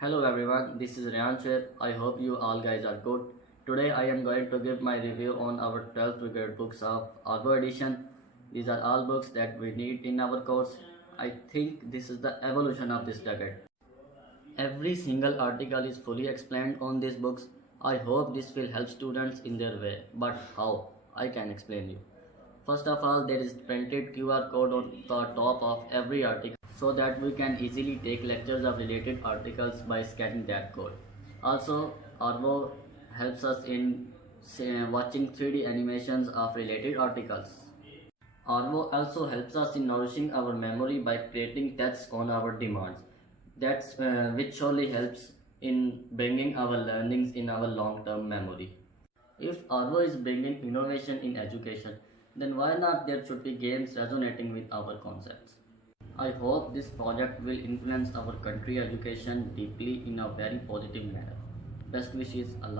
Hello everyone, this is Rayyan Shoaib. I hope you all guys are good. Today I am going to give my review on our 12th grade books of Arvo edition. These are all books that we need in our course. I think this is the evolution of this decade. Every single article is fully explained on these books. I hope this will help students in their way. But how? I can explain you. First of all, there is printed QR code on the top of every article so that we can easily take lectures of related articles by scanning that code. Also, Arvo helps us in watching 3D animations of related articles. Arvo also helps us in nourishing our memory by creating tests on our demands. That's which surely helps in bringing our learnings in our long-term memory. If Arvo is bringing innovation in education, then why not there should be games resonating with our concepts? I hope this project will influence our country education deeply in a very positive manner. Best wishes, Allah.